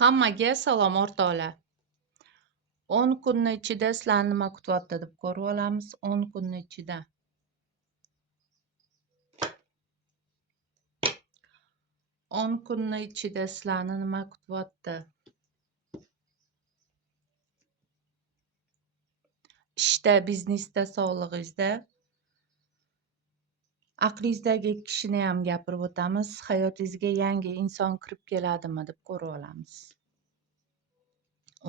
Hammaga salom o'rtoqlar. 10 kunni ichida sizlarni nima kutyapti deb ko'rib olamiz. 10 kunni ichida. 10 kunni ichida sizlarni nima kutyapti? Ishda, biznesda, sog'lig'ingizda, aqlingizdagi kishini ham gapirib o'tamiz. Hayotingizga yangi inson kirib keladimi deb ko'rib olamiz.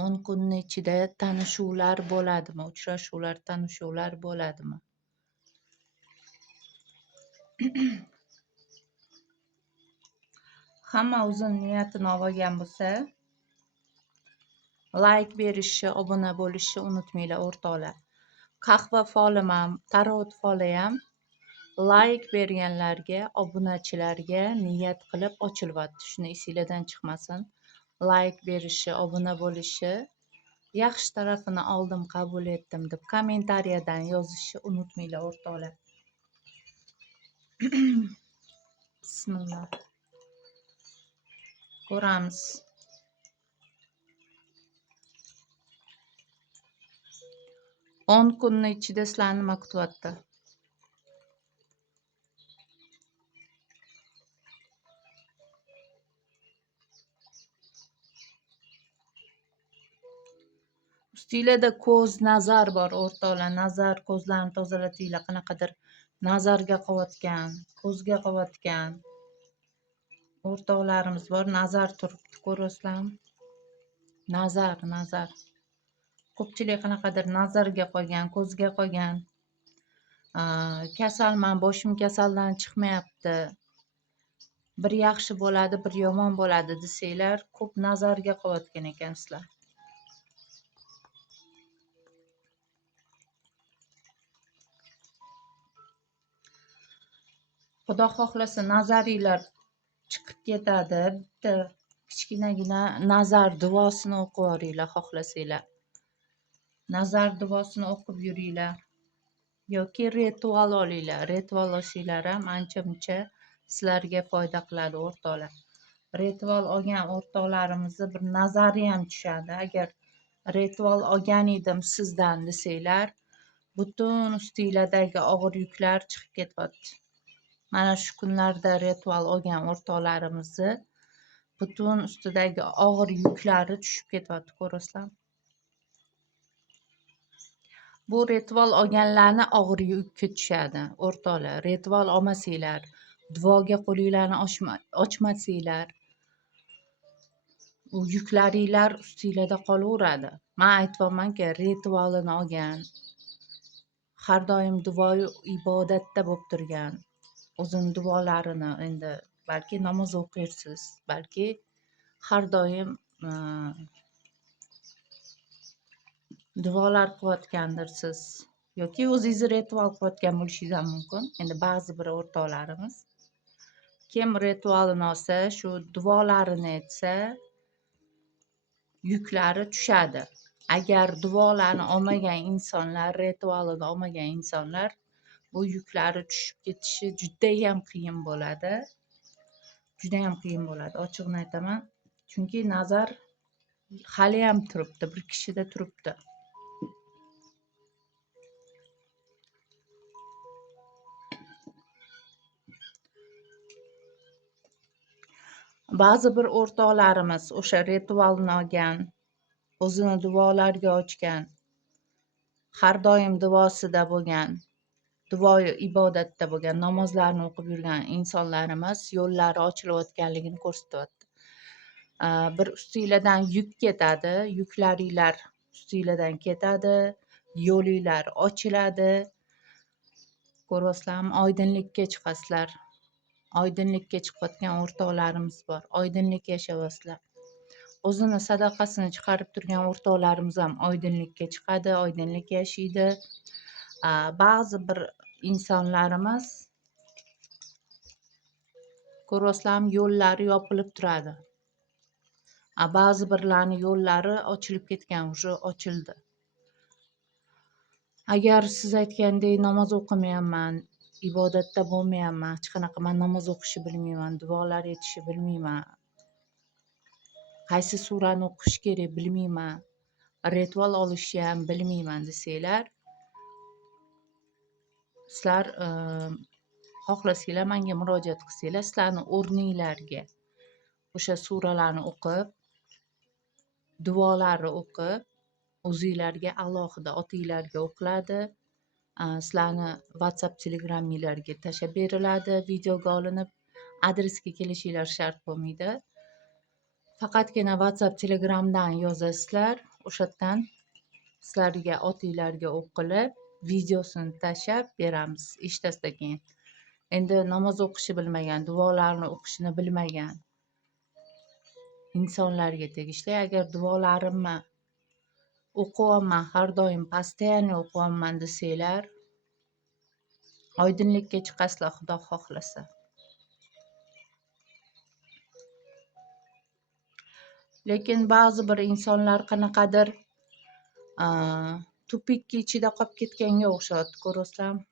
10 kunni ichida tanishuvlar bo'ladimi? Uchrashuvlar, tanishuvlar bo'ladimi? Hamma o'zini niyatini olgan bo'lsa, like berishni, obuna bo'lishni unutmanglar o'rtoqlar. Qahva falim ham, tarot foli ham like berganlarga, obunachilarga niyat qilib ochilyapti. Shuni esingizdan chiqmasin. Like berishni, obuna bo'lishni, yaxshi tarafini oldim, qabul etdim deb kommentariyadan yozishni unutmanglar o'rtoqlar. Bismillah. Ko'ramiz. o'n kunni ichida sizlarni nima kutyapti? Ustinglarda ko'z, nazar bor o'rtoqlar. Nazar, ko'zlarni tozalatinglar. Qanaqadir nazarga qolayotgan, ko'zga qolayotgan o'rtoqlarimiz bor. Nazar turibdi, ko'rasizlarmi? Nazar. Ko'pchilik qanaqadir nazarga qolgan, ko'zga qolgan. Kasalman, boshim kasaldan chiqmayapti. Bir yaxshi bo'ladi, bir yomon bo'ladi desanglar, ko'p nazarga qolayotgan ekansizlar. Xudo xohlasa nazaringlar chiqib ketadi. Bitta kichkinagina nazar duosini o'qib yuringlar xohlasanglar. Nazar duosini o'qib yuringlar. Yoki ritual olinglar. Ritual olsanglar ham ancha-muncha sizlarga foyda qiladi o'rtoqlar. Ritual olgan o'rtoqlarimizni bir nazari ham tushadi. Agar ritual olgan edim sizdan desanglar, butun ustinglardagi og'ir yuklar chiqib ketyapti. Mana shu kunlarda ritual olgan o'rtoqlarimizni butun ustidagi og'ir yuklari tushib ketyapti, ko'rasizlarmi? Bu ritual olganlarni og'ir yuki tushadi o'rtoqlar. Ritual olmasanglar, duoga qo'linglarni ochmasanglar, u yuklaringlar ustinglarda qolaveradi. Men aytyapmanki, ritualini olgan, har doim duoyu ibodatda bo'lib turgan, o'zini duolarini, endi balki namoz o'qirsiz, balki har doim duolar qilayotgandirsiz, yoki o'zingiz ritual qilayotgan bo'lishingiz ham mumkin. Endi ba'zi bir o'rtoqlarimiz kim ritualini olsa, shu duolarini etsa, yuklari tushadi. Agar duolarni olmagan insonlar, ritualini olmagan insonlar, bu yuklari tushib ketishi judayam qiyin bo'ladi. Judayam qiyin bo'ladi, ochig'ini aytaman. Chunki nazar haliyam turibdi, bir kishida turibdi. Ba'zi bir o'rtoqlarimiz o'sha ritualni olgan, o'zini duolarga ochgan, har doim duosida bo'lgan, duoyu ibodatda bo'lgan, namozlarni o'qib yurgan insonlarimiz yo'llari ochilayotganligini ko'rsatyapti. Bir ustinglardan yuk ketadi, yuklaringlar ustinglardan ketadi, yo'linglar ochiladi. Ko'rasizlarmi? Oydinlikka chiqasizlar. Oydinlikka chiqayotgan o'rtoqlarimiz bor. Oydinlik yashayapsizlar. O'zini sadaqasini chiqarib turgan o'rtoqlarimiz ham oydinlikka chiqadi, oydinlik yashaydi. Ba'zi bir insonlarimiz ko'rasizlarmi, yo'llari yopilib turadi. Ba'zi birlarni yo'llari ochilib ketgan, уже ochildi. Agar siz aytgandek namoz o'qimayapman, ibodatda bo'lmayapman, hech qanaqa men namoz o'qishni bilmayman, duolar etishni bilmayman, qaysi surani o'qish kerak bilmayman, ritual olishni ham bilmayman desanglar, sizlar xohlasanglar menga murojaat qilsanglar, sizlarni o'rninglarga o'sha suralarni o'qib, duolarni o'qib, o'zinglarga alohida otinglarga o'qiladi. Sizlarni WhatsApp, Telegraminglarga tashlab beriladi, videoga olinib, adresga kelishinglar shart bo'lmaydi. Faqatgina WhatsApp, Telegramdan yozasizlar, o'shadan sizlarga otinglarga o'qilib, videosini tashlab beramiz, eshitasizlar keyin. Endi namoz o'qishni bilmagan, duolarni o'qishni bilmagan insonlarga tegishli. Agar duolarimni o'qiyapman, har doim постоянно o'qiyapman desanglar, oydinlikka chiqasizlar, Xudo xohlasa. Lekin ba'zi bir insonlar qanaqadir tupikki ichida qolib ketganga o'xshayapti, ko'rasizlarmi?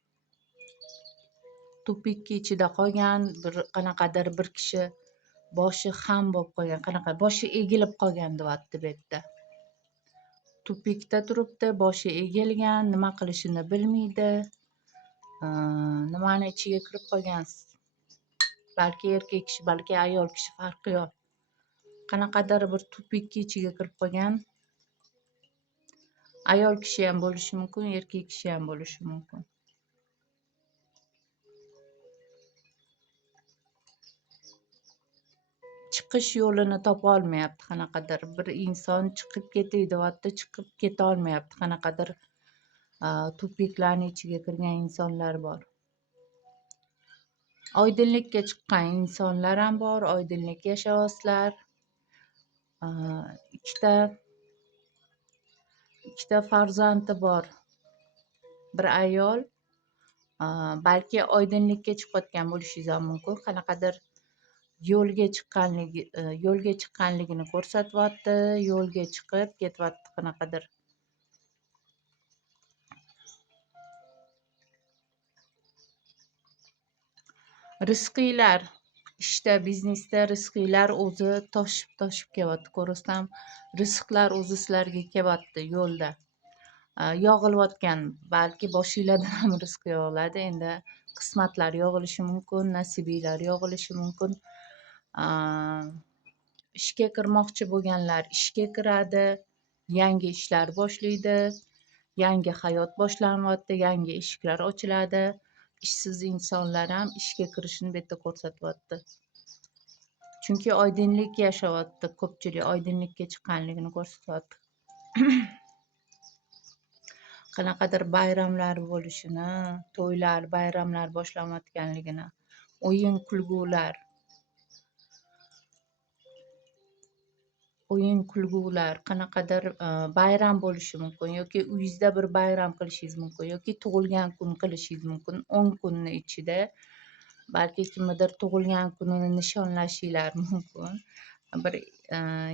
Tupikki ichida qolgan, bir qanaqadir bir kishi boshi xam bo'lib qolgan, qanaqa boshi egilib qolgan deyapti bu yerda. Tupikda turibdi, boshi egilgan, nima qilishini bilmaydi. Nimani ichiga kirib qolgan? Balki erkak kishi, balki ayol kishi, farqi yo'q. Qanaqadir bir tupikki ichiga kirib qolgan. Ayol kishi ham bo'lishi mumkin, erkak kishi ham bo'lishi mumkin. Chiqish yo'lini topa olmayapti. Qanaqadir bir inson chiqib ketay deyapti, chiqib keta olmayapti. Qanaqadir tupiklarning ichiga kirgan insonlar bor. Oydinlikka chiqqan insonlar ham bor, oydinlik yashayapsizlar. Ikkita farzandi bor bir ayol, balki oydinlikka chiqayotgan bo'lishingiz ham mumkin. Qanaqadir yo'lga chiqqanligini ko'rsatyapti, yo'lga chiqib ketyapti. Qanaqadir rizqinglar, ishda, biznesda rizqinglar o'zi toshib kelyapti. Ko'rasizlarmi? Rizqlar o'zi sizlarga kelyapti yo'lda. Yog'ilayotgan, balki boshinglardan ham rizq yog'iladi. Endi qismatlar yog'ilishi mumkin, nasibinglar yog'ilishi mumkin. Ishga kirmoqchi bo'lganlar ishga kiradi, yangi ishlar boshlaydi, yangi hayot boshlanyapti, yangi eshiklar ochiladi. Ishsiz insonlar ham ishga kirishini bu yerda ko'rsatyapti. Chunki oydinlik yashayapti, ko'pchilik oydinlikka chiqqanligini ko'rsatyapti. Qanaqadir bayramlar bo'lishini, to'ylar, bayramlar boshlanayotganligini, o'yin kulgular, qanaqadir bayram bo'lishi mumkin yoki uyingizda bir bayram qilishingiz mumkin yoki tug'ilgan kun qilishingiz mumkin. 10 kunni ichida balki kimnidir tug'ilgan kunini nishonlashinglar mumkin. Bir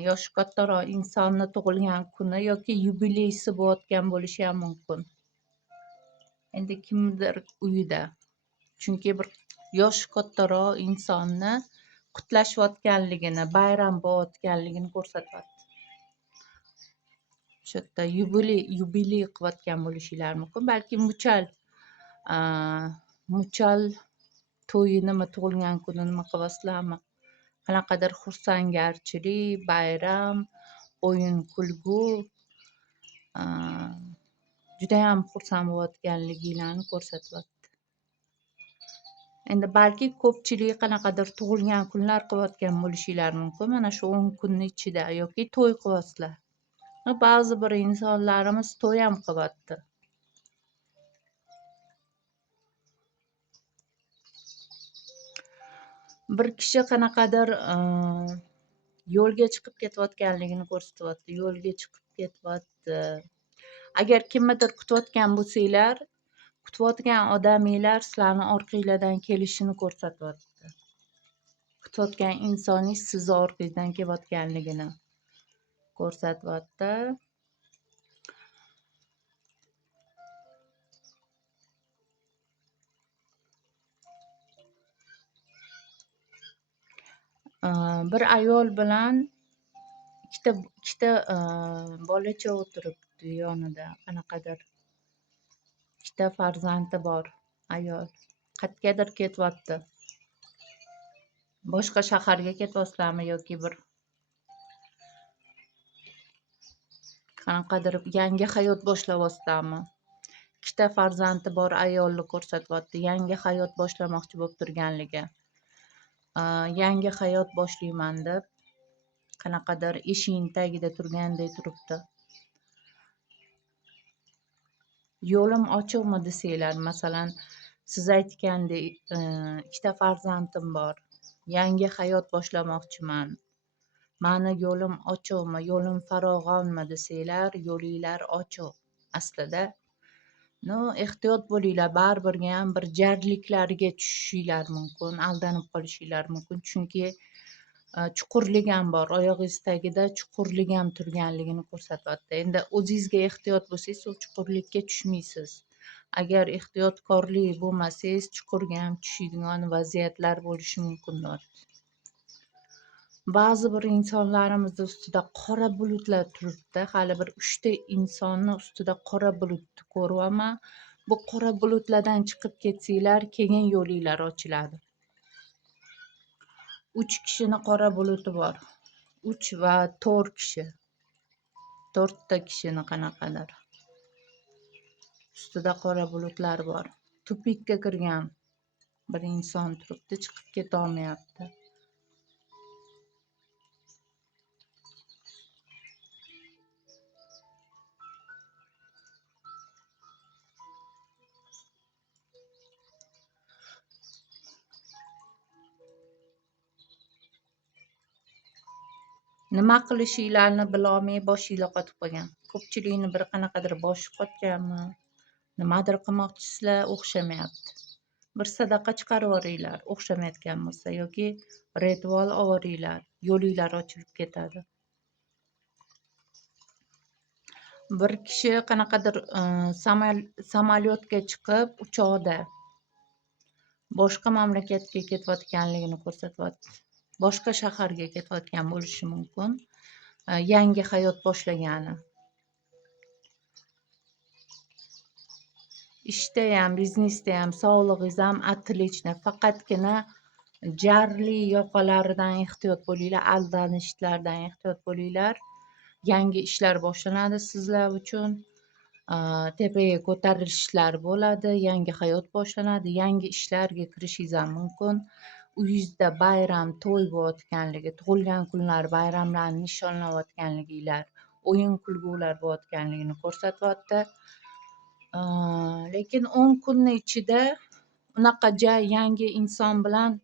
yoshi kattaroq insonni tug'ilgan kuni yoki yubileysi bo'layotgan bo'lishi ham mumkin. Endi kimdir uyida. Chunki bir yoshi kattaroq insonni qutlashayotganligini, bayram bo'layotganligini ko'rsatyapti. Shu yerda yubiley qilayotgan bo'lishinglar mumkin. Balki muchal to'yi nima, tug'ilgan kuni nima qilyapsizlarmi? Qanaqadir xursandgarchilik, bayram, o'yin kulgu, judayam xursand bo'layotganliginglarni ko'rsatyapti. Endi balki ko'pchilik qanaqadir tug'ilgan kunlar qilayotgan bo'lishinglar mumkin. Mana shu 10 kunni ichida yoki to'y qilyapsizlar. Ba'zi bir insonlarimiz to'y ham qilyapti. Bir kishi qanaqadir yo'lga chiqib ketayotganligini ko'rsatyapti. Yo'lga chiqib ketyapti. Agar kimnidir kutayotgan bo'lsanglar, kutayotgan odaminglar sizlarni orqanglardan kelishini ko'rsatyapti. Kutayotgan insoningiz sizni orqangizdan kelayotganligini ko'rsatyapti. Bir ayol bilan ikkita bolacha o'tiribdi yonida, qanaqadir ikkita farzandi bor ayol. Qayergadir ketyapti. Boshqa shaharga ketyapsizlarmi yoki bir qanaqadir yangi hayot boshlayapsizlarmi? Ikkita farzandi bor ayolni ko'rsatyapti. Yangi hayot boshlamoqchi bo'lib turganligi. Yangi hayot boshlayman deb qanaqadir eshikning tagida turgandek turibdi. Yo'lim ochiqmi desanglar, masalan, siz aytgandek ikkita farzandim bor. Yangi hayot boshlamoqchiman. Mani yo'lim ochiqmi, yo'lim farog'onmi desanglar, yo'linglar ochiq. Aslida ehtiyot bo'linglar, baribirga ham bir jarliklarga tushishinglar mumkin, aldanib qolishinglar mumkin, chunki chuqurlik ham bor, oyog'ingiz tagida chuqurlik ham turganligini ko'rsatyapti. Endi o'zingizga ehtiyot bo'lsangiz, u chuqurlikka tushmaysiz. Agar ehtiyotkorlik bo'lmasangiz, chuqurga ham tushadigan vaziyatlar bo'lishi mumkin. Ba'zi bir insonlarimiz ustida qora bulutlar turibdi. Hali bir 3 ta insonni ustida qora bulutni ko'ryapman. Bu qora bulutlardan chiqib ketsanglar, keyin yo'linglar ochiladi. 3 kishini qora buluti bor. 3 va 4 kishi. 4 ta kishini qanaqadir ustida qora bulutlar bor. Tupikka kirgan bir inson turibdi, chiqib keta olmayapti. Nima qilishinglarni bilolmay boshinglar qotib qolgan. Ko'pchilikni bir qanaqadir boshi qotganmi, nimadir qilmoqchisizlar, o'xshamayapti. Bir sadaqa chiqarib yuboringlar, o'xshamayotgan bo'lsa, yoki ritual olvoringlar, yo'linglar ochilib ketadi. Bir kishi qanaqadir samolyotga chiqib, uchoqda boshqa mamlakatga ketayotganligini ko'rsatyapti. Boshqa shaharga ketayotgan bo'lishi mumkin. Yangi hayot boshlagani. Ishda ham, biznesda ham, sog'lig'ingiz ham отлично. Faqatgina jarli yoqalaridan ehtiyot bo'linglar, aldanishlardan ehtiyot bo'linglar. Yangi ishlar boshlanadi sizlar uchun. Tepaga ko'tarilishlar bo'ladi, yangi hayot boshlanadi, yangi ishlarga kirishingiz ham mumkin. Uyingizda bayram, to'y bo'layotganligi, tug'ilgan kunlar, bayramlarni nishonlayotganliginglar, o'yin kulgular bo'layotganligini ko'rsatyapti. Lekin 10 kunni ichida unaqa yangi inson bilan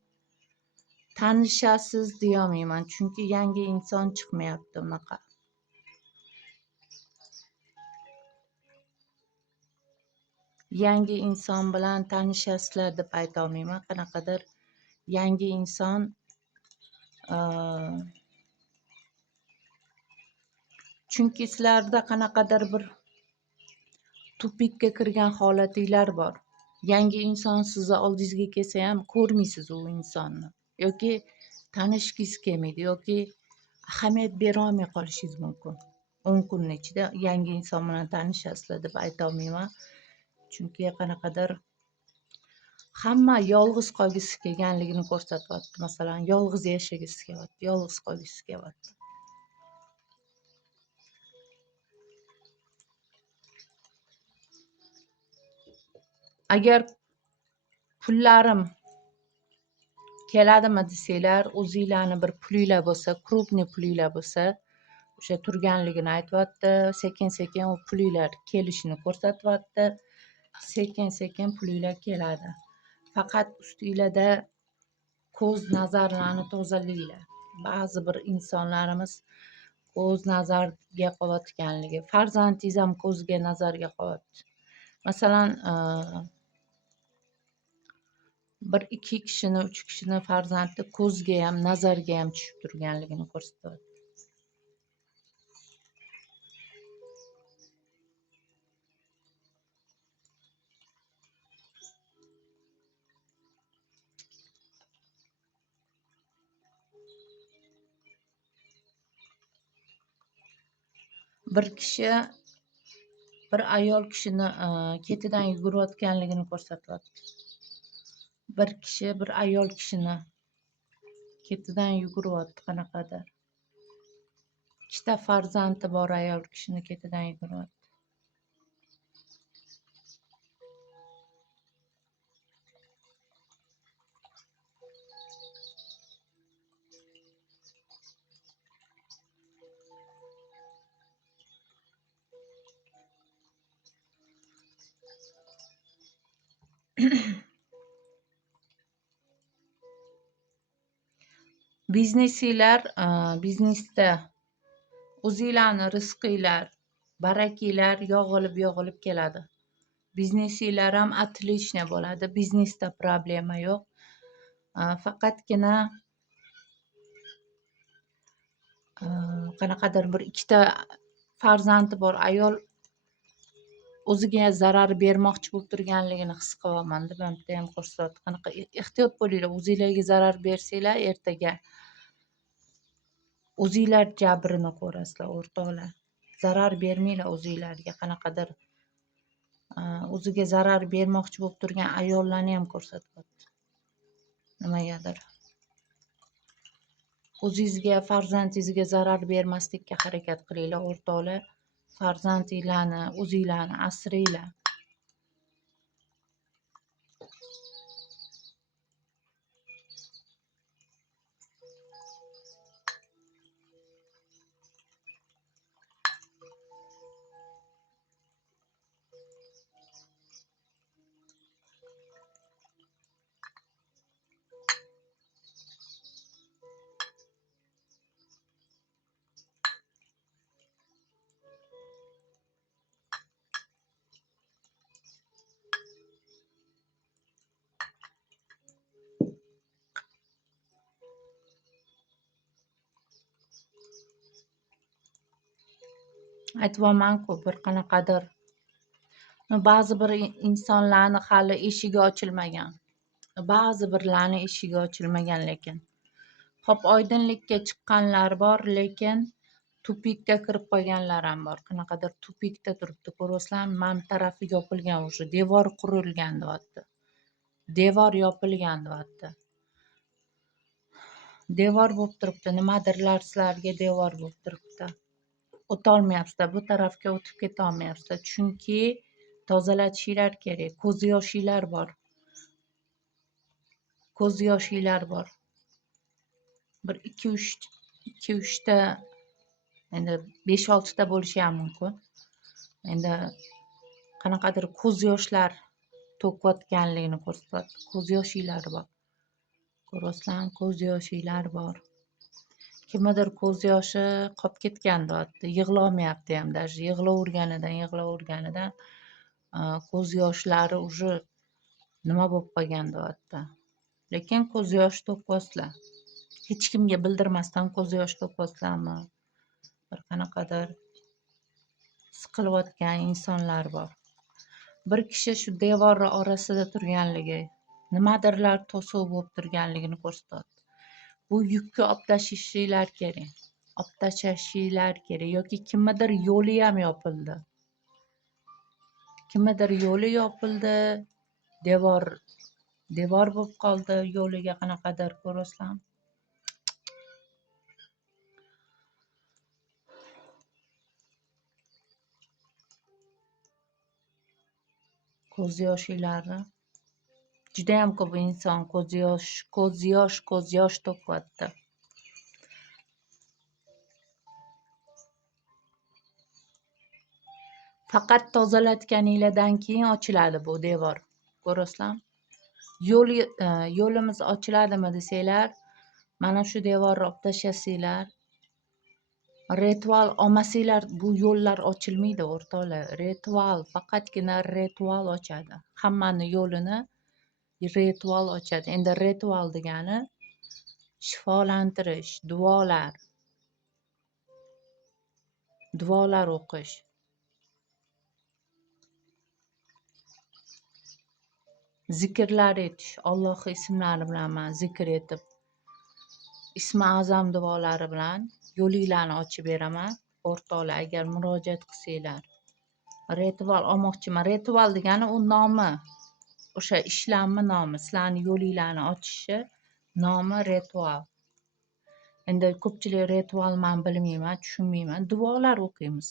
tanishasiz deya olmayman, chunki yangi inson chiqmayapti unaqa. Yangi inson bilan tanishasizlar deb ayta olmayman, qanaqadir yangi inson chunki sizlarda qanaqadir bir tupikka kirgan holatinglar bor. Yangi inson sizni oldingizga kelsa ham ko'rmaysiz u insonni, yoki tanishgingiz kelmaydi, yoki ahamiyat bera olmay qolishingiz mumkin. 10 kunning ichida yangi inson bilan tanishasizlar deb ayta olmayman, chunki qanaqadir hamma yolg'iz qolgisi kelganligini ko'rsatyapti. Masalan, yolg'iz yashagisi kelyapti, yolg'iz qolgisi kelyapti. Agar pullarim keladimi desanglar, o'zinglarni bir pulinglar bo'lsa, krupniy pulinglar bo'lsa, o'sha turganligini aytyapti. Sekin-sekin u pulinglar kelishini ko'rsatyapti. Sekin-sekin pulinglar keladi. Faqat ustinglarda ko'z nazarlarni tozalanglar. Ba'zi bir insonlarimiz ko'z nazarga qolayotganligi, farzandingiz ham ko'zga nazarga qolyapti. Masalan, bir 2 kishini, 3 kishini farzandi ko'zga ham, nazarga ham tushib turganligini ko'rsatyapti. Bir kishi bir ayol kishini ketidan yugurayotganligini ko'rsatyapti. Bir kishi bir ayol kishini ketidan yuguryapti qanaqadir. Ikkita farzandi bor ayol kishini ketidan yuguryapti. Biznesiylar, biznesda o'zinglarni rizqinglar, barakanglar yog'ilib keladi. Biznesinglar ham отлично bo'ladi. Biznesda problema yo'q. Faqatgina qanaqadir bir ikkita farzandi bor ayol o'ziga zarar bermoqchi bo'lib turganligini his qilyapman deb ham bitta ham ko'rsatdi. Qanaqa ehtiyot bo'linglar, o'zinglarga zarar bersanglar ertaga o'zinglar jabrini ko'rasizlar o'rtoqlar. Zarar bermanglar o'zinglarga. Qanaqadir o'ziga zarar bermoqchi bo'lib turgan ayollarni ham ko'rsatyapti. Nimagadir. O'zingizga, farzandingizga zarar bermaslikka harakat qilinglar o'rtoqlar. Farzandinglarni, o'zinglarni asranglar. Aytyapman-ku, bir qanaqadir ba'zi bir insonlarni hali eshigi ochilmagan. Ba'zi birlarni eshigi ochilmagan lekin. Hop oydinlikka chiqqanlar bor, lekin tupikka kirib qolganlar ham bor. Qanaqadir tupikda turibdi. Ko'ryapsizlarmi? Mana tarafi yopilgan o'sha devor qurilgan deyapti. Devor yopilgan deyapti. Devor bo'lib turibdi. Nimadirlar sizlarga devor bo'lib turibdi. O'tolmayapsizlar. Bu tarafga o'tib keta olmayapsizlar. Chunki tozalatishinglar kerak. Ko'z yoshinglar bor. Ko'z yoshinglar bor. Bir 2-3 ta, endi 5-6 ta bo'lishi ham mumkin. Endi qanaqadir ko'z yoshlar to'kayotganligini ko'rsatyapti. Ko'z yoshinglar bor. Ko'ryapsizlarmi? Ko'z yoshinglar bor. Kimnidir ko'z yoshi qolib ketgan deyapti. Yig'lolmayapti ham даже. Yig'laverganidan ko'z yoshlari уже nima bo'lib qolgan deyapti. Lekin ko'z yosh to'kyapsizlar. Hech kimga bildirmasdan ko'z yosh to'kyapsizlarmi? Bir qanaqadir siqilayotgan insonlar bor. Bir kishi shu devorlar orasida turganligi, nimadirlar to'siq bo'lib turganligini ko'rsatyapti. Bu yukni olib tashishinglar kerak. Olib tashishinglar kerak yoki kimnidir yo'li ham yopildi. Kimnidir yo'li yopildi, devor bo'lib qoldi yo'liga qanaqadir ko'ryapsizlarmi? Ko'z yoshinglarni judayam ko'p inson ko'z yosh to'kyapti. Faqat tozalatganinglardan keyin ochiladi bu devor. Ko'ryapsizlarmi? Yo'limiz ochiladimi desanglar, mana shu devorni olib tashlasanglar, ritual olmasanglar bu yo'llar ochilmaydi o'rtoqlar. Ritual, faqatgina ritual ochadi. Hammani yo'lini ritual ochadi. Endi ritual degani shifolantirish, duolar o'qish. Zikrlar etish, Alloh ismlari bilan men zikr etib, ismi azam duolari bilan yo'linglarni ochib beraman. o'rtoqlar, agar murojaat qilsanglar. Ritual olmoqchiman. Ritual degani u nomi. O'sha ishlanma nomi. Sizlarni yo'linglarni ochishi nomi ritual. Endi ko'pchilik ritual man bilmayman, tushunmayman. Duolar o'qiymiz.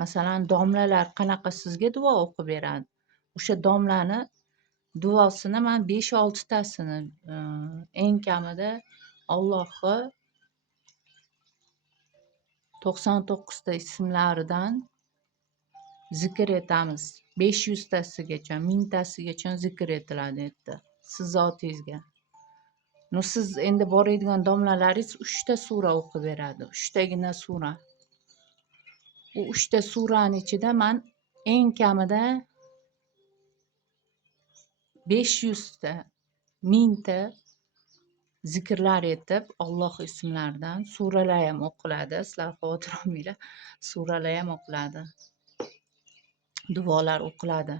Masalan, domlalar qanaqa sizga duo o'qib beradi. O'sha domlani duosini man 5-6 tasini eng kamida Allohni 99 ta ismlaridan zikr etamiz. 500 tasigacha, 1000 tasigacha zikr etiladi endi siz zotingizga. No siz endi boradigan domlalaringiz 3 ta sura o'qib beradi. 3 tagina sura. U 3 ta suraning ichida man eng kamida 500 ta, 1000 ta zikrlar etib, Alloh ismlaridan suralar ham o'qiladi. Sizlar xavotir olmanglar. Suralar ham o'qiladi. Duolar o'qiladi.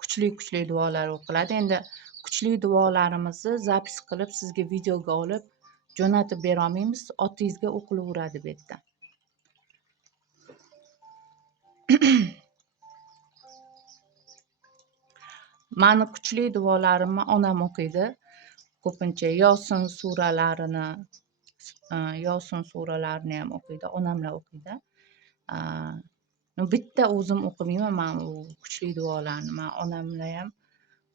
Kuchli duolar o'qiladi. Endi kuchli duolarimizni zapis qilib sizga videoga olib jo'natib bera olmaymiz. Otingizga o'qilaveradi bu yerda. Mani kuchli duolarimni onam o'qiydi. Ko'pincha Yosin suralarini ham o'qiydi. Onamlar o'qiydi. Bitta o'zim o'qimayman men u kuchli duolarni. Men onamlar ham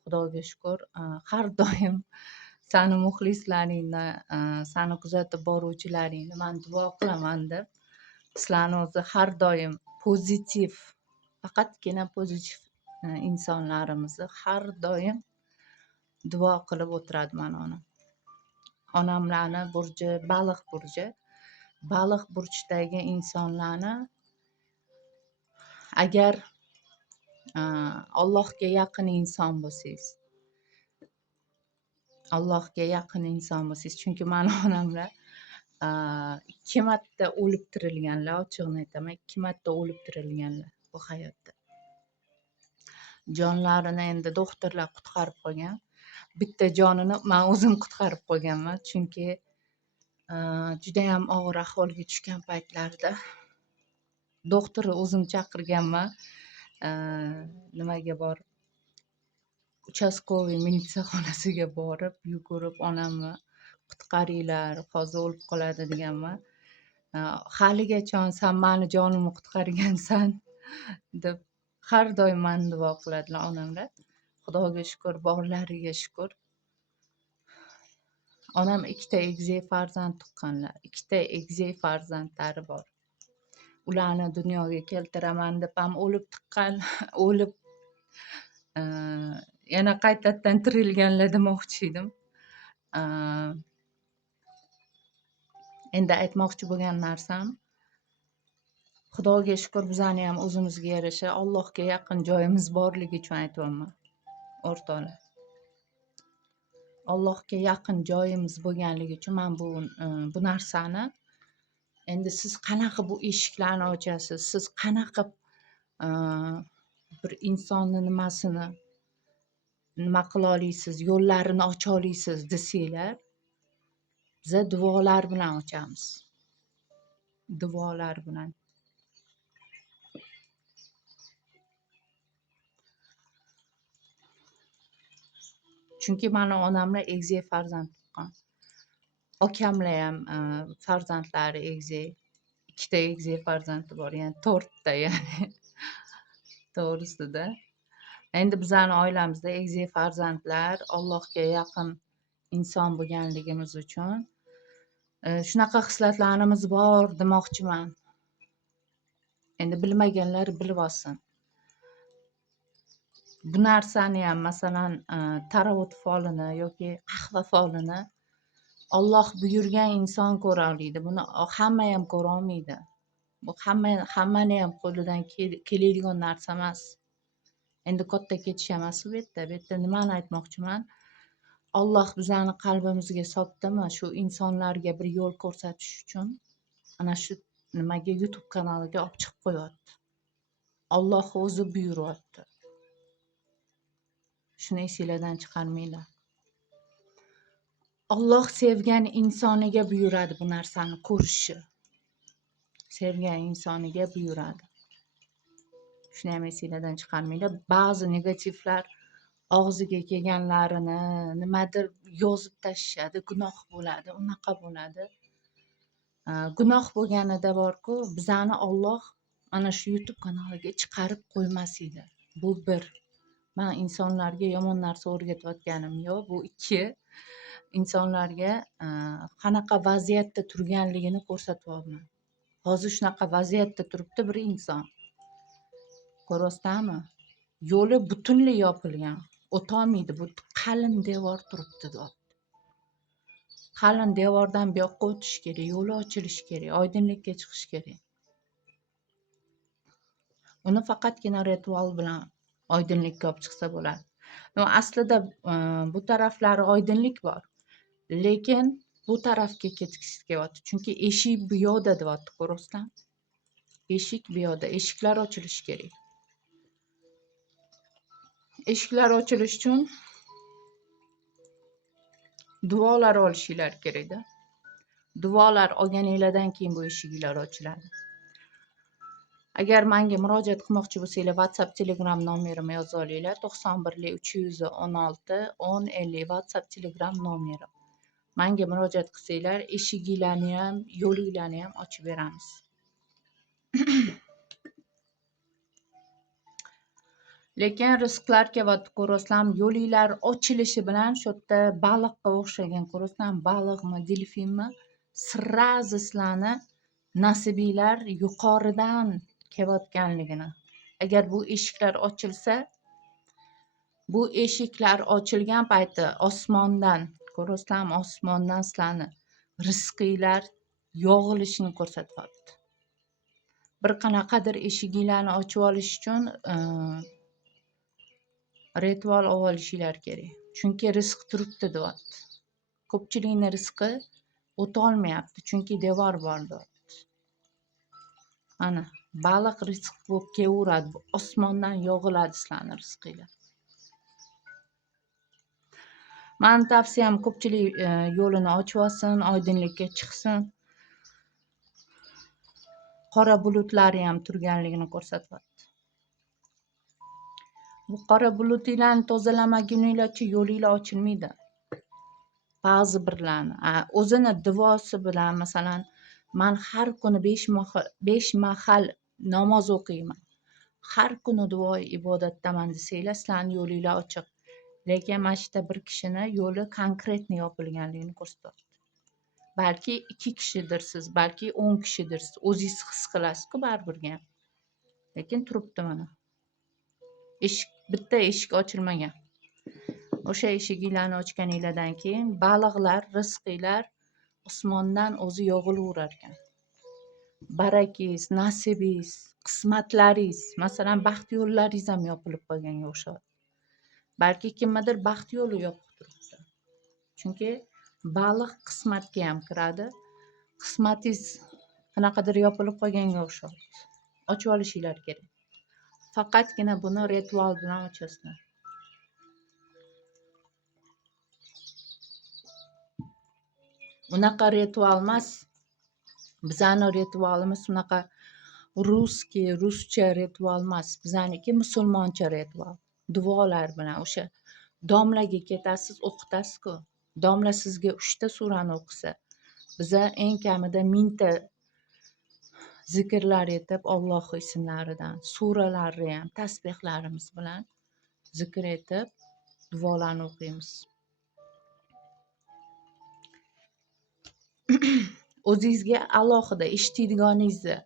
Xudoga shukr har doim sani muxlislaringni, sani kuzatib boruvchilaringni men duo qilaman deb sizlarni o'zi har doim pozitiv, faqatgina pozitiv insonlarimizni har doim duo qilib o'tiradi mana onam. Onamlarni burji Baliq burji. Baliq burchidagi insonlarni agar Allohga yaqin inson bo'lsangiz, chunki mani onamlar 2 marta o'lib tirilganlar, ochig'ini aytaman, 2 marta o'lib tirilganlar bu hayotda. Jonlarini endi doktorlar qutqarib qolgan. Bitta jonini men o'zim qutqarib qolganman, chunki juda ham og'ir ahvolga tushgan paytlarida doktorni o'zim chaqirganman. Nimaga borib, uchastkoviy militsiya xonasiga borib, yugurib onamni qutqaringlar, hozir o'lib qoladi deganman. Haligacha sen mani jonimni qutqargansan deb har doim meni duo qiladilar onamlar. Xudoga shukr, borlariga shukr. Onam 2 ta egizak farzand tuqqanlar. 2 ta egizak farzandlari bor. Ularni dunyoga keltiraman deb ham o'lib tiqqan, o'lib yana qaytadan tirilganlar demoqchi edim. Endi aytmoqchi bo'lgan narsam, Xudoga shukr, bizani ham o'zimizga yarasha Allohga yaqin joyimiz borligi uchun aytyapman, o'rtoqlar. Allohga yaqin joyimiz bo'lganligi uchun men bu narsani endi siz qanaqa bu eshiklarni ochasiz, siz qanaqa bir insonni nima qila olasiz, yo'llarini ocha olasiz desanglar, biz duolar bilan ochamiz. Duolar bilan. Chunki mani onamlar egizak farzand tuqqan. Akamlar ham farzandlari egizak. 2 ta egizak farzandi bor, ya'ni 4 ta ya'ni. To'g'risida. Endi bizani oilamizda egizak farzandlar Allohga yaqin inson bo'lganligimiz uchun shunaqa xislatlarimiz bor demoqchiman. Endi bilmaganlar bilib olsin. Bu narsani ham masalan tarovut folini yoki qahva folini Alloh buyurgan inson ko'ra oladi. Buni hamma ham ko'ra olmaydi. Bu hammani ham qo'lidan keladigan narsa emas. Endi katta ketish emas bu yerda. Bu yerda nimani aytmoqchiman? Alloh bizani qalbimizga solibdimi, shu insonlarga bir yo'l ko'rsatish uchun ana shu nimaga YouTube kanaliga olib chiqib qo'yapti. Alloh o'zi buyuryapti. Shuni esinglardan chiqarmanglar. Alloh sevgan insoniga buyuradi bu narsani ko'rishi. sevgan insoniga buyuradi. Shuni ham esinglardan chiqarmanglar. Ba'zi negativlar og'ziga kelganlarini nimadir yozib tashlashadi, gunoh bo'ladi, unaqa bo'ladi. Gunoh bo'lganida borku, bizani Alloh mana shu YouTube kanaliga chiqarib qo'ymas edi. Bu bir. Men insonlarga yomon narsa o'rgatayotganim yo'q. Bu ikki. Insonlarga qanaqa vaziyatda turganligini ko'rsatyapman. Hozir shunaqa vaziyatda turibdi bir inson. Ko'ryapsizmi? Yo'li butunlay yopilgan. O'tolmaydi. Bu qalin devor turibdi. Qalin devordan bu yoqqa o'tish kerak, yo'li ochilishi kerak, oydinlikka chiqish kerak. Uni faqatgina ritual bilan oydinlikka olib chiqsa bo'ladi. Aslida bu taraflari oydinlik bor, lekin bu tarafga ketgisi kelyapti. Chunki eshik bu yoqda deyapti, ko'ryapsizlar? Eshik bu yoqda, eshiklar ochilishi kerak. Eshiklar ochilishi uchun duolar olishinglar kerakda. Duolar olganinglardan keyin bu eshiklar ochiladi. Agar menga murojaat qilmoqchi bo'lsanglar, WhatsApp, Telegram nomerimni yozib olinglar. 91 316 1050 WhatsApp, Telegram nomeri. Menga murojaat qilsanglar, eshiginglarni ham, yo'linglarni ham ochib beramiz. Lekin rizqlar kelyapti, ko'ryapsizlarmi? Yo'linglar ochilishi bilan shu yerda baliqqa o'xshagan, ko'ryapsizlarmi? Baliqmi, delfinmi? Sirrazi sizlarni nasibinglar yuqoridan kelayotganligini. Agar bu eshiklar ochilsa, bu eshiklar ochilgan payti osmondan, ko'ryapsizlarmi? Osmondan sizlarni rizqinglar yog'ilishini ko'rsatyapti. Bir qanaqadir eshiginglarni ochib olish uchun ritual olishinglar kerak. Chunki rizq turibdi deyapti. Ko'pchilikning rizqi o'tolmayapti, chunki devor bor deyapti. Ana, baliq rizq bo'lib kelaveradi, osmondan yog'iladi sizlarning rizqinglar. Mening tavsiyam ko'pchilik yo'lini ochib olsin, oydinlikka chiqsin. Qora bulutlari ham turganligini ko'rsatyapti. Bu qora bulutinglarni tozalamaguninglarcha yo'linglar ochilmaydi. Ba'zi birlarni o'zini duosi bilan, masalan, men har kuni 5 mahal namoz o'qiyman. Har kuni duo ibodatdaman desanglar, sizlarning yo'linglar ochiq. Lekin mana shu bir kishini yo'li konkretni yopilganligini ko'rsatyapti. Balki 2 kishidirsiz, balki 10 kishidirsiz. O'zingiz his qilasiz-ku baribirga. Lekin turibdi mana. Bitta eshik ochilmagan. O'sha eshiginglarni ochganinglardan keyin baliqlar, rizqinglar osmondan o'zi yog'ilaverar ekan. Barakangiz, nasibingiz, qismatlaringiz, masalan, baxt yo'llaringiz ham yopilib qolganga o'xshaydi. Balki kimgadir baxt yo'li yopiq turibdi. Chunki baliq qismatga ham kiradi. Qismatingiz qanaqadir yopilib qolganga o'xshaydi. Ochib olishinglar kerak. Faqatgina buni ritual bilan ochasizlar. Unaqa ritual emas. Bizani ritualimiz unaqa ruscha ritual emas. Bizaniki musulmoncha ritual. Duolar bilan o'sha domlaga ketasiz, o'qitasiz-ku. Domla sizga 3 ta surani o'qisa, biza eng kamida 1000 ta zikrlar etib, Alloh ismlaridan, suralarni ham tasbihlarimiz bilan zikr etib, duolarni o'qiymiz. O'zingizga alohida eshitadiganingizni,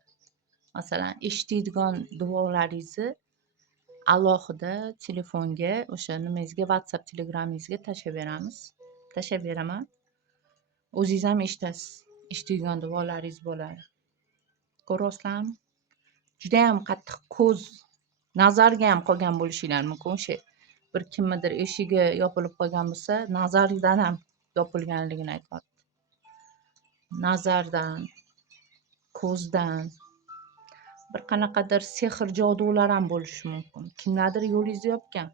masalan, eshitadigan duolaringizni alohida telefonga, o'sha nimangizga, WhatsApp, Telegramingizga tashlab beraman. O'zingiz ham eshitasiz. Eshitadigan duolaringiz bo'ladi. Ko'ryapsizlarmi? Juda ham qattiq ko'z, nazarga ham qolgan bo'lishinglar mumkin. O'sha bir kimnidir eshigi yopilib qolgan bo'lsa, nazardan ham yopilganligini aytadi. Nazardan, ko'zdan, bir qanaqadir sehr jodular ham bo'lishi mumkin. Kimlardir yo'lingizni yopgan,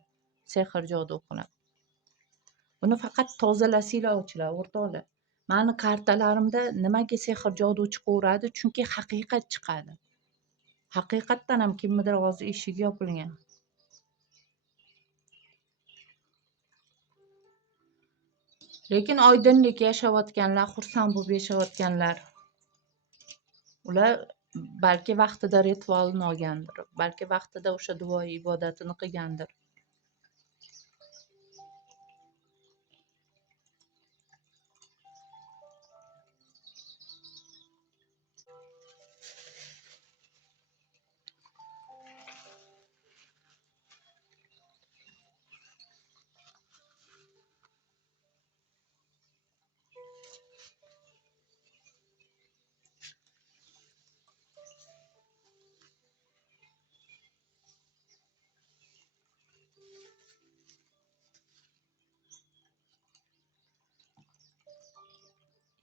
sehr jodu qilib. Buni faqat tozalasanglar ochiladi, o'rtoqlar. Mani kartalarimda nimaga sehr jodu chiqaveradi? Chunki haqiqat chiqadi. Haqiqatdan ham kimnidir og'zi eshigi yopilgan. Lekin oydinlik yashayotganlar, xursand bo'lib yashayotganlar, ular balki vaqtida ritualini olgandir, balki vaqtida o'sha duo ibodatini qilgandir.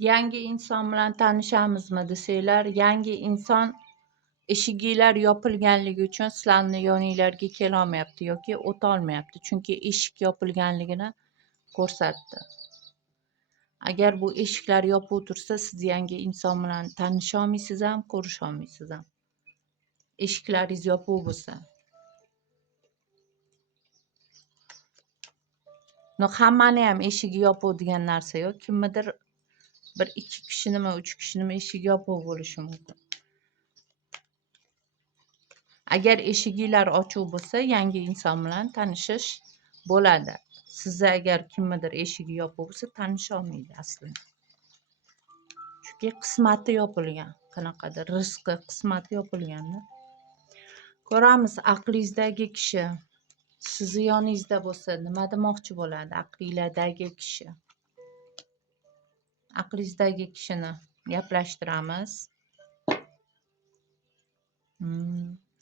Yangi inson bilan tanishamizmi desanglar, yangi inson eshiginglar yopilganligi uchun sizlarni yoninglarga kelolmayapti yoki o'tolmayapti. Chunki eshik yopilganligini ko'rsatdi. Agar bu eshiklar yopiq tursa, siz yangi inson bilan tanisha olmaysiz ham, ko'risha olmaysiz ham. Eshiklaringiz yopiq bo'lsa. Hammani ham eshigi yopiq degan narsa yo'q. Kimnidir bir 2 kishinimi, 3 kishinimi eshigi yopiq bo'lishi mumkin. Agar eshiginglar ochiq bo'lsa, yangi inson bilan tanishish bo'ladi. Sizni agar kimnidir eshigi yopiq bo'lsa, tanisha olmaydi aslida. Chunki qismati yopilgan. Qanaqadir rizqi, qismati yopilganda. Ko'ramiz, aqlingizdagi kishi sizni yoningizda bo'lsa, nima demoqchi bo'ladi? Aqlinglardagi kishi. Aqlingizdagi kishini gaplashtiramiz.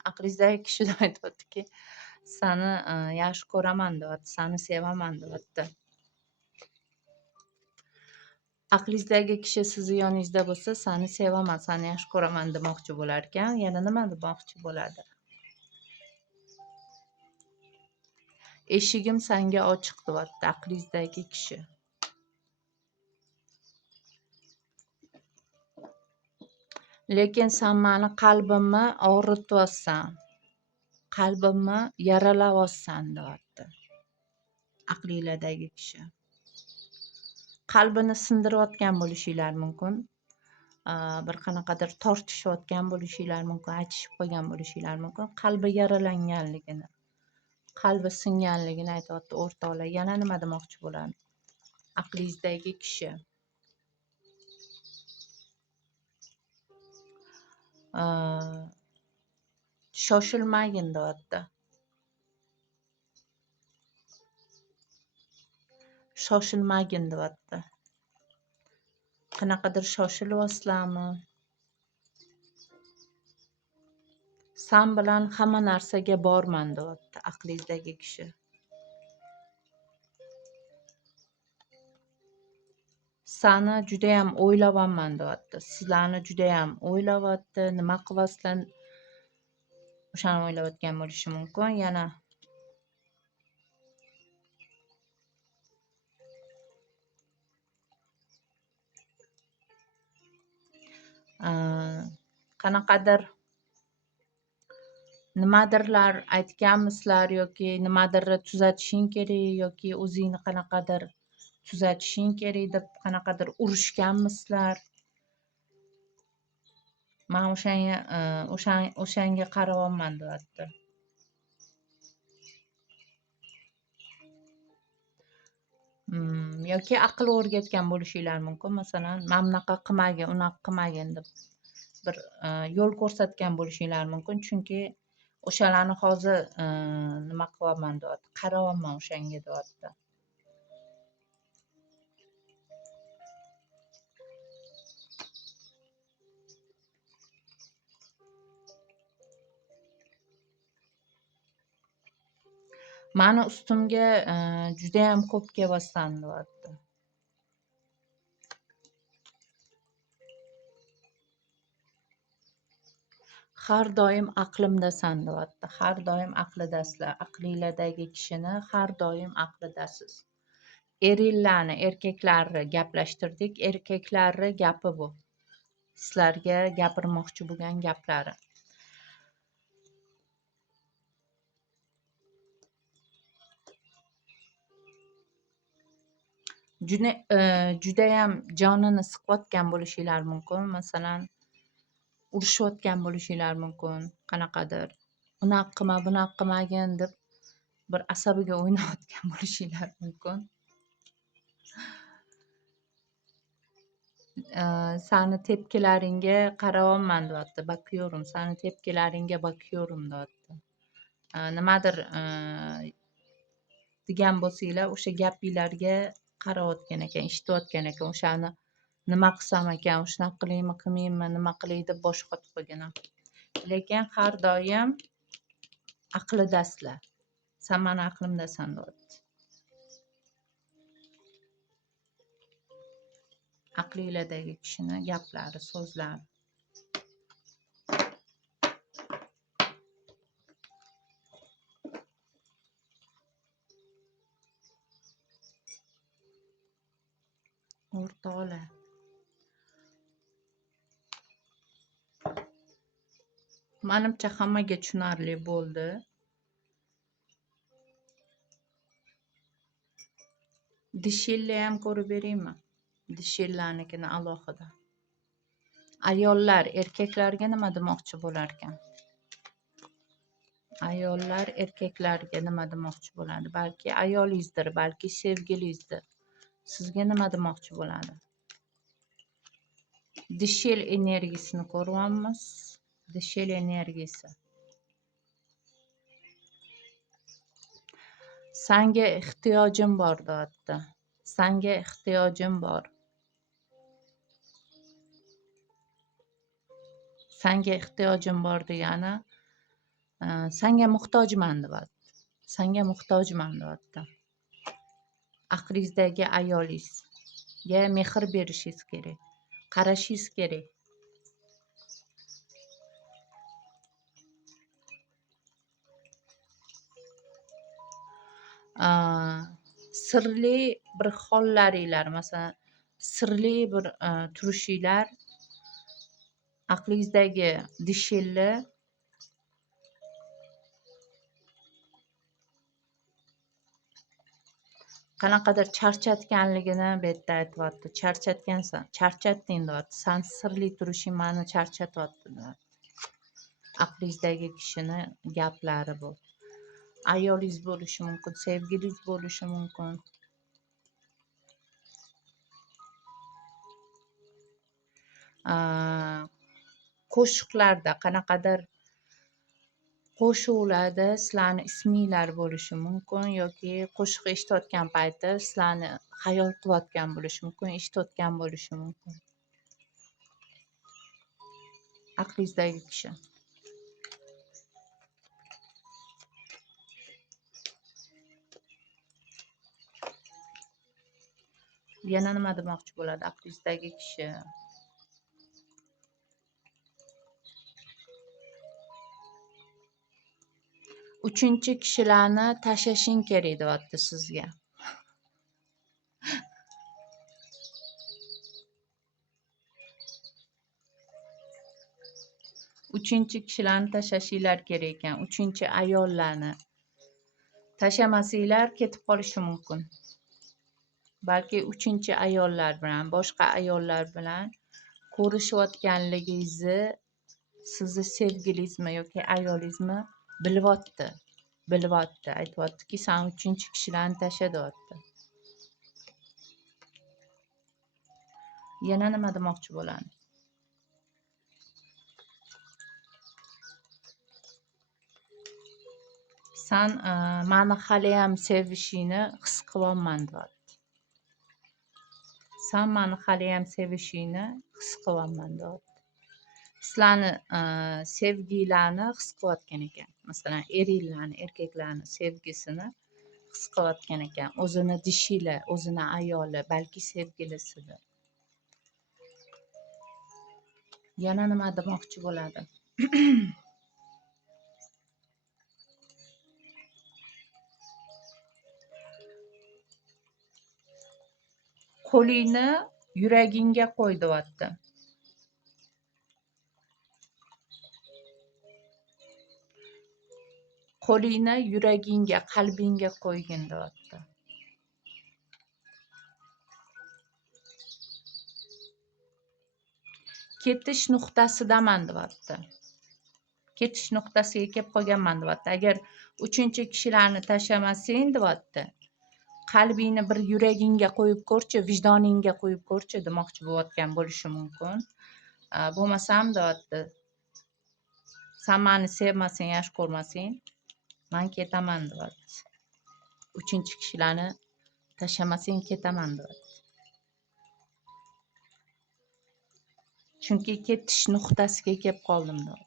Aqlingizdagi kishi aytyaptiki, seni yaxshi ko'raman deyapti, seni sevaman deyapti. Aqlingizdagi kishi sizni yoningizda bo'lsa, seni sevaman, seni yaxshi ko'raman demoqchi bo'lar ekan. Yana nima demoqchi bo'ladi? Eshigim senga ochiq deyapti aqlingizdagi kishi. Lekin sen meni qalbimni og'rityapsan. Qalbimni yaralayapsan deyapti. Aqlinglardagi kishi. Qalbini sindirayotgan bo'lishinglar mumkin. Bir qanaqadir tortishayotgan bo'lishinglar mumkin, aytishib qo'ygan bo'lishinglar mumkin. Qalbi yaralanganligini, qalbi singanligini aytyapti o'rtoqlar. Yana nima demoqchi bo'ladi? Aqlingizdagi kishi. Shoshilmagin deyapti. Shoshilmagin deyapti. Qanaqadir shoshilyapsizlarmi? Sen bilan hamma narsaga borman deyapti aqlingizdagi kishi. Seni juda ham o'ylayapman deyapti. Sizlarni juda ham o'ylayapti. Nima qilyapsizlar? O'shani o'ylayotgan bo'lishi mumkin. Yana qanaqadir nimadirlar aytganmisizlar yoki nimadirni tuzatishing kerak yoki o'zingni qanaqadir tuzatishing kerak deb qanaqadir urushganmisizlar. Men o'shanga qarayapman deyapti. Yoki aql o'rgatgan bo'lishinglar mumkin. Masalan, men bunaqa qilmagin, unaqa qilmagin deb bir yo'l ko'rsatgan bo'lishinglar mumkin. Chunki o'shalarni hozir nima qilyapman deyapti. Qarayapman o'shanga deyapti. Mani ustimga juda ham ko'p kelyapsan deyapti. Har doim aqlimdasan deyapti. Har doim aqlidasizlar. Aqlinglardagi kishini har doim aqlidasiz. Erillarni, erkaklarni gaplashtirdik. Erkaklarni gapi bu. Sizlarga gapirmoqchi bo'lgan gaplari. Judayam jonini siqayotgan bo'lishinglar mumkin. Masalan, urushayotgan bo'lishinglar mumkin. Qanaqadir unaqa qilma, bunaqa qilmagin deb bir asabiga o'ynayotgan bo'lishinglar mumkin. Sani tepkilaringga qarayapman deyapti. Bakıyorum. Sani tepkilaringga bakıyorum deyapti. Nimadir degan bo'lsanglar, o'sha gapinglarga qarayotgan ekan, eshitayotgan ekan. O'shani nima qilsam ekan, shunaqa qilaymi, qilmaymi, nima qilay deb bosh qotib qolgan. Lekin har doim aqlidasizlar. Sen mani aqlimdasan deyapti. Aqlinglardagi kishini gaplari, so'zlari. O'rtoqlar. Menimcha hammaga tushunarli bo'ldi. Dishilni ham ko'rib beraymi? Dishillarnikini alohida. Ayollar erkaklarga nima demoqchi bo'lar ekan? Ayollar erkaklarga nima demoqchi bo'ladi? Balki ayolingizdir, balki sevgilingizdir. Sizga nima demoqchi bo'ladi? Dishil energiyasini ko'ryapmiz. Dishil energiyasi. Senga ehtiyojim bor deyapti. Senga ehtiyojim bor. Senga ehtiyojim bor degani senga muhtojman deyapti. Senga muhtojman deyapti. Aqlingizdagi ayolingizga mehr berishingiz kerak. Qarashingiz kerak. Sirli bir hollaringlar, masalan, sirli bir turishinglar, aqlingizdagi dishilni qanaqadir charchatganligini bu yerda aytyapti. Charchatgansan, charchatding deyapti. Sen sirli turishing meni charchatyapti deyapti. Aqlingizdagi kishini gaplari bu. Ayolingiz bo'lishi mumkin, sevgilingiz bo'lishi mumkin. Qo'shiqlarda qanaqadir qo'shuvlarda sizlarni isminglar bo'lishi mumkin yoki qo'shiq eshitayotgan payti sizlarni xayol qilayotgan bo'lishi mumkin, eshitayotgan bo'lishi mumkin. Aqlingizdagi kishi. Yana nima demoqchi bo'ladi aqlingizdagi kishi? Uchinchi kishilarni tashlashing kerak deyapti sizga. Uchinchi kishilarni tashlashinglar kerak ekan. Uchinchi ayollarni tashlamasanglar ketib qolishi mumkin. Balki uchinchi ayollar bilan, boshqa ayollar bilan ko'rishayotganligingizni sizni sevgilingizmi yoki ayolingizmi bilyapti. Bilyapti. Aytyaptiki, sen uchinchi kishilarni tasha deyapti. Yana nima demoqchi bo'ladi? Sen meni haliyam sevishingni his qilyapman deyapti. Sen meni haliyam sevishingni his qilyapman deyapti. Sizlarni sevgilarni his qilayotgan ekan. Masalan, eringlarni, erkaklarni sevgisini his qilayotgan ekan. O'zini dishili, o'zini ayoli, balki sevgilisidir. Yana nima demoqchi bo'ladi? qo'lingni yuragingga qo'y deyapti. Qo'lingni yuragingga, qalbingga qo'ygin deyapti. Ketish nuqtasidaman deyapti. Ketish nuqtasiga kelib qolganman deyapti. Agar uchinchi kishilarni tashlamasang deyapti, qalbingni bir yuragingga qo'yib ko'rchi, vijdoningga qo'yib ko'rchi demoqchi bo'layotgan bo'lishi mumkin. Bo'lmasam deyapti, sen meni sevmasang, yaxshi ko'rmasang, men ketaman deyapti. Uchinchi kishilarni tashlamasang ketaman deyapti. Chunki ketish nuqtasiga kelib qoldim deyapti.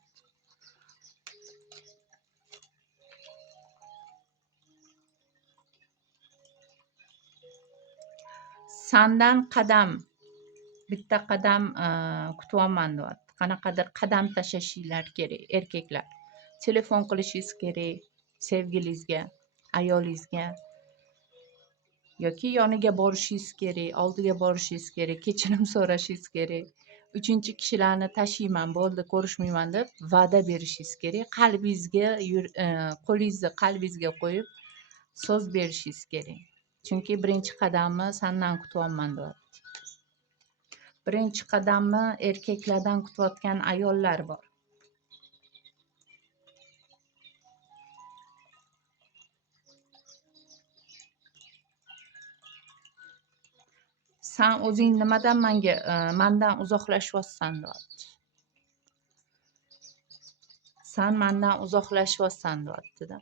Sandan bitta qadam kutyapman deyapti. Qanaqadir qadam tashlashinglar kerak, erkaklar. Telefon qilishingiz kerak sevgilingizga, ayolingizga yoki yoniga borishingiz kerak, oldiga borishingiz kerak, kechirim so'rashingiz kerak. Uchinchi kishilarni tashlayman, bo'ldi, ko'rishmayman deb va'da berishingiz kerak. Qalbingizga, qo'lingizni qalbingizga qo'yib so'z berishingiz kerak. Chunki birinchi qadamni sendan kutyapman deyapti. Birinchi qadamni erkaklardan kutayotgan ayollar bor. Sen o'zing nimadan mendan uzoqlashyapsan deyapti. Sen mendan uzoqlashyapsan deyapti-da.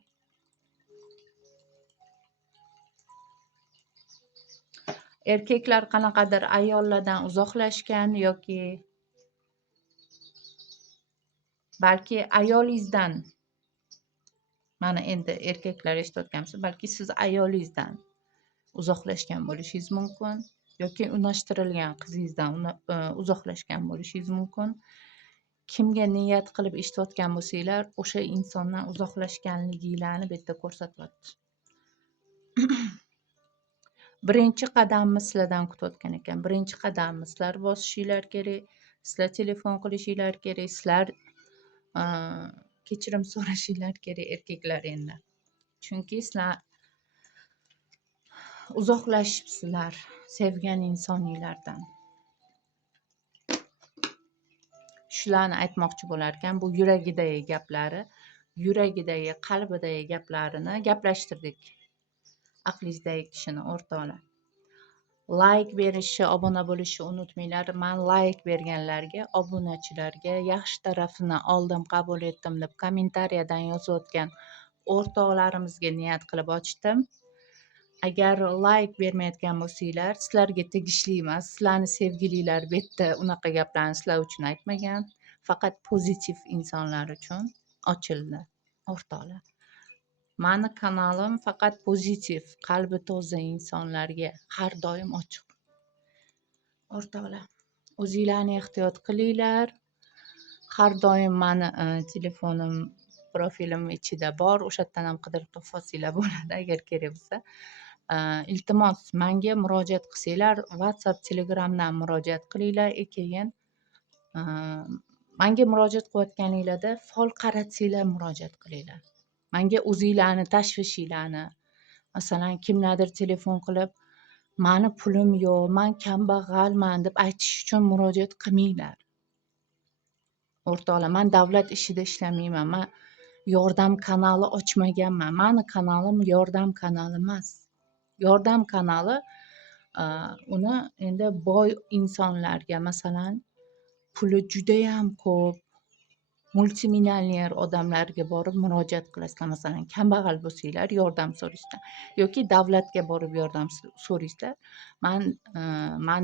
Erkaklar qanaqadir ayollardan uzoqlashgan yoki balki ayolingizdan, mana endi erkaklar eshitayotgansiz, balki siz ayolingizdan uzoqlashgan bo'lishingiz mumkin yoki unashtirilgan qizingizdan uzoqlashgan bo'lishingiz mumkin. Kimga niyat qilib eshitayotgan bo'lsanglar, o'sha insondan uzoqlashganliginglarni bu yerda ko'rsatyapti. Birinchi qadamni sizlardan kutayotgan ekan. Birinchi qadamni sizlar bosishinglar kerak, sizlar telefon qilishinglar kerak, sizlar kechirim so'rashinglar kerak erkaklar endi. Chunki sizlar uzoqlashibsizlar sevgan insoninglardan. Shularni aytmoqchi bo'lar ekan. Bu yuragidagi gaplari, yuragidagi, qalbidagi gaplarini gaplashtirdik. Aqlingizdagi kishini o'rtoqlar. Like berishni, obuna bo'lishni unutmanglar. Men like berganlarga, obunachilarga yaxshi tarafini oldim, qabul etdim deb kommentariyadan yozayotgan o'rtoqlarimizga niyat qilib ochdim. Agar like bermayotgan bo'lsanglar, sizlarga tegishli emas. Sizlarni sevgililar bu yerda unaqa gaplarni sizlar uchun aytmagan. Faqat pozitiv insonlar uchun ochildi, o'rtoqlar. Mani kanalim faqat pozitiv, qalbi toza insonlarga har doim ochiq. O'rtoqlar, o'zinglarni ehtiyot qilinglar. Har doim mani telefonim, profilim ichida bor. O'shadan ham qidirib topsanglar bo'ladi agar kerak bo'lsa. Iltimos, menga murojaat qilsanglar, WhatsApp, Telegramdan murojaat qilinglar. Keyin menga murojaat qilayotganinglarda fol qaratsanglar murojaat qilinglar. Menga o'zinglarni tashvishinglarni, masalan, kimlardir telefon qilib, mani pulim yo'q, men kambag'alman deb aytish uchun murojaat qilmanglar. O'rtoqlar, men davlat ishida ishlamayman. Men yordam kanali ochmaganman. Mani kanalim yordam kanali emas. Yordam kanali uni endi boy insonlarga, masalan, puli juda ham ko'p, multimillioner odamlarga borib murojaat qilasizlar. Masalan, kambag'al bo'lsanglar, yordam so'raysizlar yoki davlatga borib yordam so'raysizlar. Men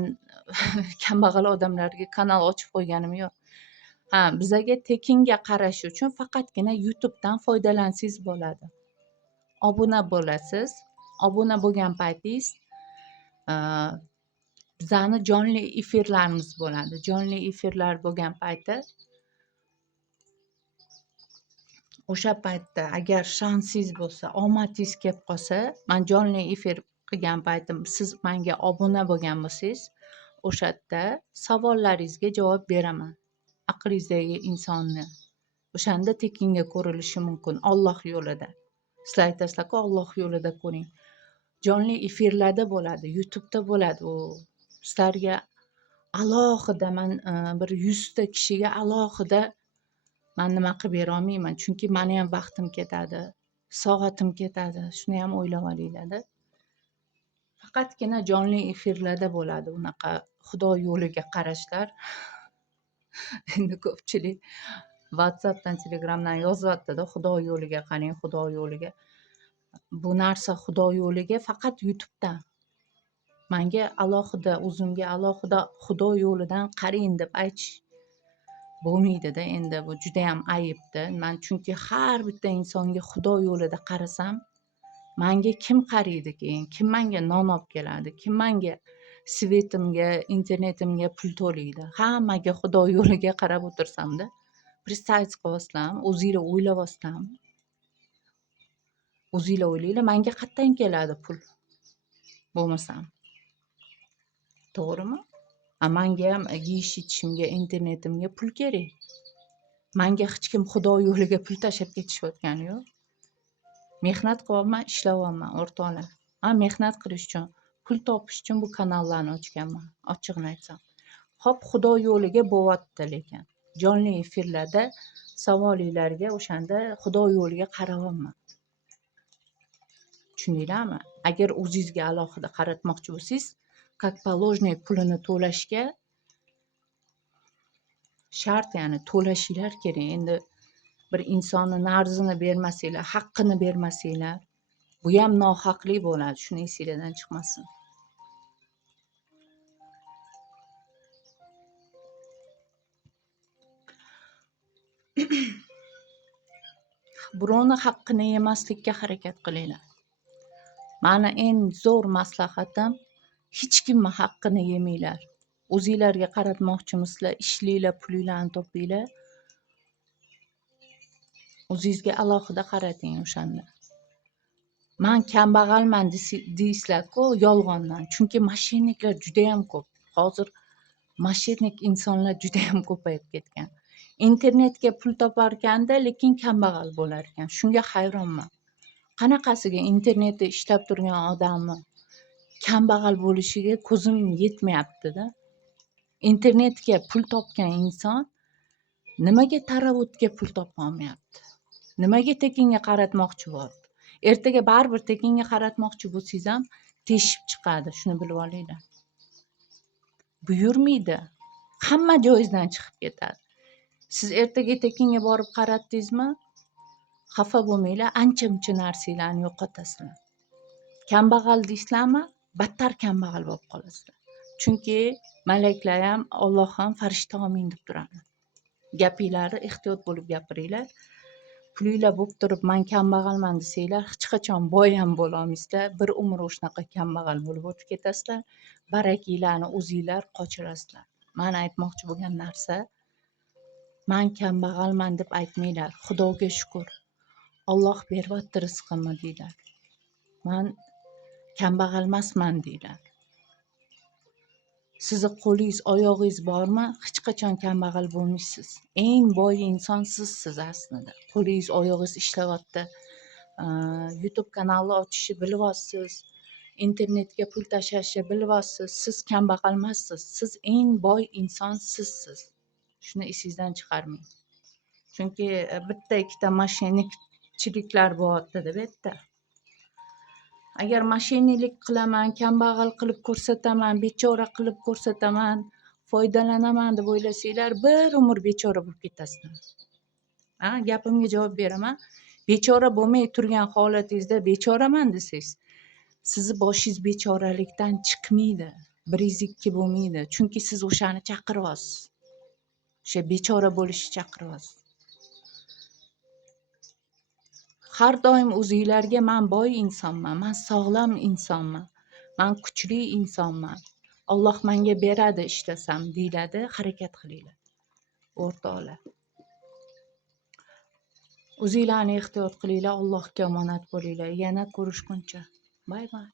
kambag'al odamlarga kanal ochib qo'yganim yo'q. Bizaga tekinga qarash uchun faqatgina YouTubedan foydalansangiz bo'ladi. Obuna bo'lasiz. Obuna bo'lgan paytingiz bizani jonli efirlarimiz bo'ladi. Jonli efirlar bo'lgan payti, o'sha paytda agar shansingiz bo'lsa, omadingiz kelib qolsa, men jonli efir qilgan paytim siz menga obuna bo'lgan bo'lsangiz, o'sha yerda savollaringizga javob beraman. Aqlingizdagi insonni. O'shanda tekinga ko'rilishi mumkin Alloh yo'lida. Sizlar aytasizlar-ku, Alloh yo'lida ko'ring. Jonli efirlarda bo'ladi, YouTube'da bo'ladi u. Sizlarga alohida man bir 100 ta kishiga alohida man nima qilib bera olmayman, chunki meni ham vaqtim ketadi, soatim ketadi. Shuni ham o'ylab olinglar-da. Faqatgina jonli efirlarda bo'ladi unaqa Xudo yo'liga qarashlar. Endi ko'pchilik WhatsAppdan, Telegramdan yozyapti-da, Xudo yo'liga qarang, Xudo yo'liga. Bu narsa Xudo yo'liga faqat YouTube'dan. Menga alohida, o'zimga alohida Xudo yo'lidan qarang deb aytish bo'lmaydi-da. Endi bu juda ham ayibda. Men chunki har bitta insonga Xudo yo'lida qarasam, menga kim qaraydi keyin? Kim menga non olib keladi? Kim menga svetimga, internetimga pul to'laydi? Hammaga Xudo yo'liga qarab o'tirsamda, представить qilyapsizlarmi? O'zinglar o'ylayapsizlarmi? O'zinglar o'ylanglar, menga qayerdan keladi pul? Bo'lmasam. To'g'rimi? Menga ham yeyish ichishimga, internetimga pul kerak. Menga hech kim Xudo yo'liga pul tashlab ketishayotgani yo'q. Mehnat qilyapman, ishlayapman, o'rtoqlar. Men mehnat qilish uchun, pul topish uchun bu kanallarni ochganman, ochig'ini aytsam. Hop, Xudo yo'liga bo'lyapti lekin. Jonli efirlarda savolinglarga o'shanda Xudo yo'liga qarayapman. Tushundinglarmi? Agar o'zingizga alohida qaratmoqchi bo'lsangiz, как положенный pulini to'lashga shart, ya'ni to'lashinglar kerak. Endi bir insonni narzini bermasanglar, haqqini bermasanglar, bu ham nohaqlik bo'ladi. Shuni esingizdan chiqmasin. Birovni haqqini yemaslikka harakat qilinglar. Mani eng zo'r maslahatim, hech kimni haqqini yemanglar. O'zinglarga qaratmoqchimisizlar, ishlanglar, pulinglarni topinglar. O'zingizga alohida qarating o'shanda. Men kambag'alman deysizlar-ku, yolg'ondan. Chunki moshenniklar juda ham ko'p. Hozir moshennik insonlar juda ham ko'payib ketgan. Internetga pul toparkanda, lekin kambag'al bo'lar ekan. Shunga hayronman. Qanaqasiga internetda ishlab turgan odamni kambag'al bo'lishiga ko'zim yetmayapti-da. Internetga pul topgan inson nimaga taravodga pul topolmayapti? Nimaga tekinga qaratmoqchi bo'lyapti? Ertaga baribir tekinga qaratmoqchi bo'lsangiz ham teshib chiqadi, shuni bilib olinglar. Buyurmaydi. Hamma joyingizdan chiqib ketadi. Siz ertaga tekinga borib qaratdingizmi? Xafa bo'lmanglar, ancha-muncha narsalarni yo'qotasizlar. Kambag'al deysizlarmi? Battar kambag'al bo'lib qolasizlar. Chunki malaklar ham, Alloh ham farishta omin deb turadi. Gapinglarni ehtiyot bo'lib gapiringlar. Pulinglar bo'lib turib, men kambag'alman desanglar, hech qachon boy ham bo'la olmaysizlar. Bir umr o'shanaqa kambag'al bo'lib o'tib ketasizlar. Barakinglarni o'zinglar qochirasizlar. Men aytmoqchi bo'lgan narsa, men kambag'alman deb aytmanglar. Xudoga shukur. Alloh beryapti rizqimni deylar. Men kambag'al emasman deylar. Sizni qo'lingiz, oyog'ingiz bormi? Hech qachon kambag'al bo'lmaysiz. Eng boy inson sizsiz aslida. Qo'lingiz, oyog'ingiz ishlayapti. YouTube kanalni ochishni bilyapsiz. Internetga pul tashlashni bilyapsiz. Siz kambag'al emassiz. Siz eng boy inson sizsiz. Shuni esingizdan chiqarmang. Chunki bitta ikkita moshennikchiliklar bo'lyapti-da bu yerda. Agar moshenniklik qilaman, kambag'al qilib ko'rsataman, bechora qilib ko'rsataman, foydalanaman deb o'ylasanglar, bir umr bechora bo'lib ketasizlar. Gapimga javob beraman. Bechora bo'lmay turgan holatingizda bechoraman desangiz, sizni boshingiz bechoralikdan chiqmaydi. 102 bo'lmaydi. Chunki siz o'shani chaqiryapsiz. O'sha bechora bo'lishni chaqiryapsiz. Har doim o'zinglarga men boy insonman, men sog'lom insonman, men kuchli insonman. Alloh menga beradi ishlasam deyiladi, harakat qilinglar. O'rtoqlar. O'zinglarni ehtiyot qilinglar, Allohga omonat bo'linglar. Yana ko'rishguncha. Bay bay.